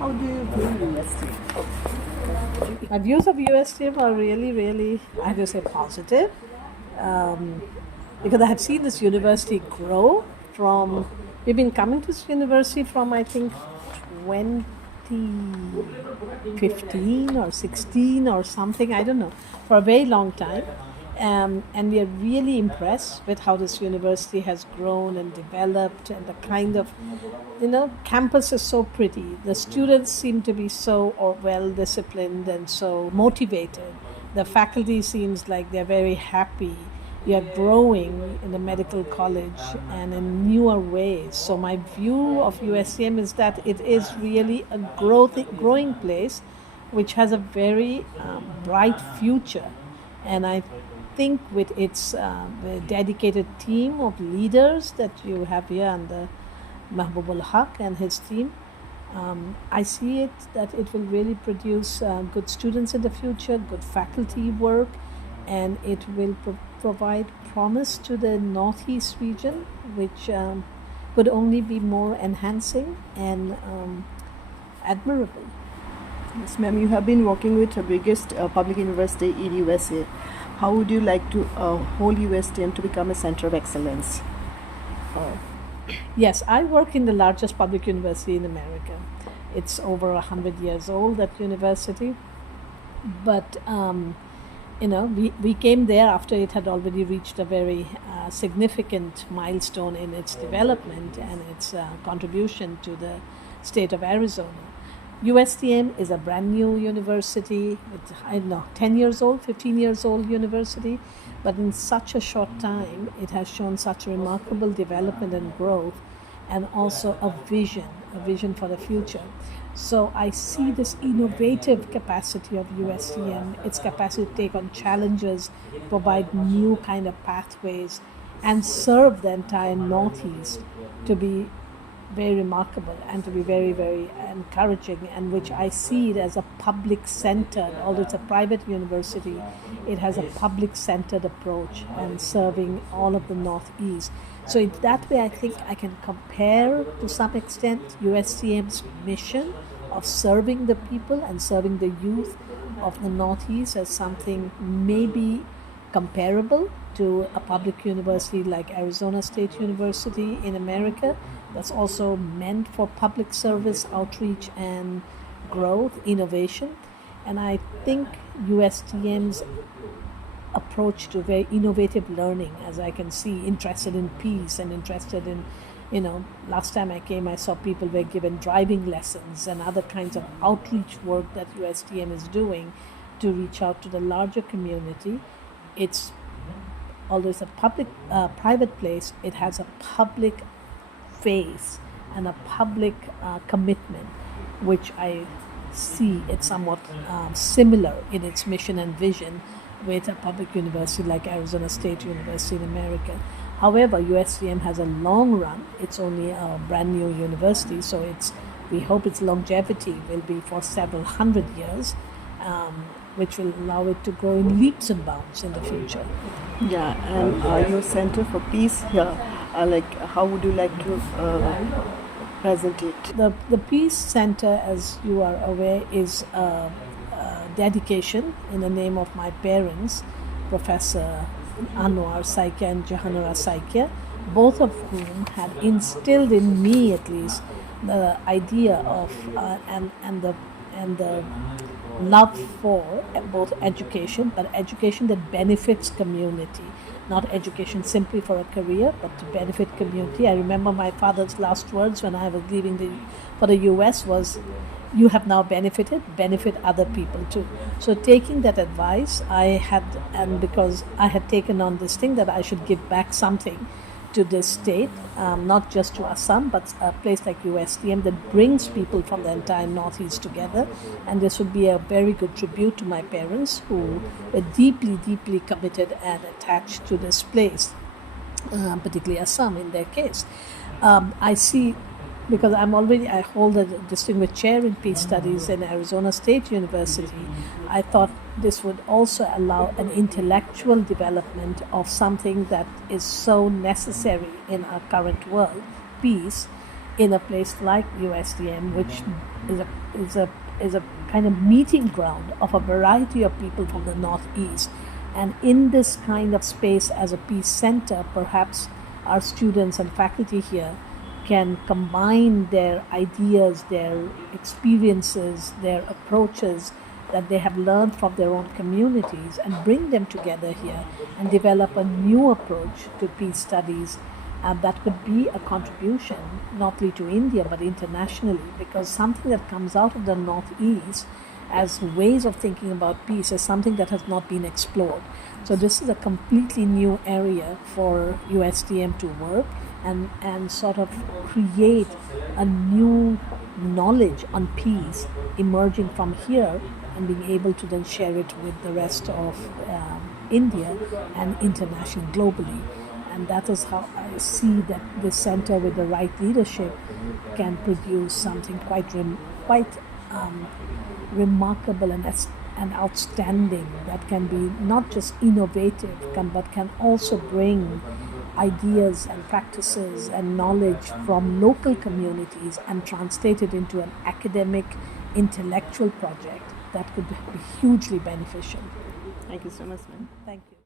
How do you view UST? My views of USTM are really, really, I have to say, positive, um, because I have seen this university grow from. We've been coming to this university from I think 2015 or 16 or something. I don't know, for a very long time. And we are really impressed with how this university has grown and developed, and the kind of, campus is so pretty. The students seem to be so well disciplined and so motivated. The faculty seems like they're very happy. We are growing in the medical college and in newer ways. So my view of USCM is that it is really a growing place, which has a very bright future. And I think with its dedicated team of leaders that you have here under Mahbubul Haq and his team, I see it that it will really produce good students in the future, good faculty work, and it will provide promise to the Northeast region, which could only be more enhancing and admirable. Yes, ma'am. You have been working with the biggest public university in USA. How would you like to hold USTM to become a center of excellence? Yes, I work in the largest public university in America. It's over 100 years old, that university. But, we came there after it had already reached a very significant milestone in its development and its contribution to the state of Arizona. USTM is a brand new university with, 10 years old, 15 years old university, but in such a short time, it has shown such remarkable development and growth, and also a vision for the future. So I see this innovative capacity of USTM, its capacity to take on challenges, provide new kind of pathways, and serve the entire Northeast to be very remarkable and to be very, very encouraging, and which I see it as a public-centered, although it's a private university, it has a public-centered approach and serving all of the Northeast. So in that way, I think I can compare to some extent USCM's mission of serving the people and serving the youth of the Northeast as something maybe comparable to a public university like Arizona State University in America, that's also meant for public service, outreach, and growth, innovation. And I think USTM's approach to very innovative learning, as I can see, interested in peace and interested in, last time I came, I saw people were given driving lessons and other kinds of outreach work that USTM is doing to reach out to the larger community. It's, although it's a private place, it has a public face and a public commitment, which I see it's somewhat similar in its mission and vision with a public university like Arizona State University in America. However, USCM has a long run. It's only a brand new university, so we hope its longevity will be for several hundred years, which will allow it to grow in leaps and bounds in the future. Yeah, and your Center for Peace here, how would you like to present it? The Peace Center, as you are aware, is a dedication in the name of my parents, Professor Anwar Saikia and Jahanara Saikia, both of whom had instilled in me, at least, the idea of and the love for both education, but education that benefits community, not education simply for a career, but to benefit community. I remember my father's last words when I was leaving for the US was, "You have now benefit other people too." So taking that advice, because I had taken on this thing that I should give back something to this state, not just to Assam, but a place like USTM that brings people from the entire Northeast together. And this would be a very good tribute to my parents, who were deeply, deeply committed and attached to this place, particularly Assam in their case. I see, because I hold a distinguished chair in peace studies in Arizona State University, I thought this would also allow an intellectual development of something that is so necessary in our current world, peace, in a place like USDM, which is a kind of meeting ground of a variety of people from the Northeast. And in this kind of space as a peace center, perhaps our students and faculty here can combine their ideas, their experiences, their approaches that they have learned from their own communities and bring them together here and develop a new approach to peace studies. That could be a contribution not only to India but internationally, because something that comes out of the Northeast as ways of thinking about peace is something that has not been explored. So this is a completely new area for USDM to work and sort of create a new knowledge on peace emerging from here and being able to then share it with the rest of India and international globally. And that is how I see that this center with the right leadership can produce something quite remarkable and outstanding that can be not just innovative but can also bring ideas and practices and knowledge from local communities and translate it into an academic, intellectual project that could be hugely beneficial. Thank you so much, ma'am. Thank you.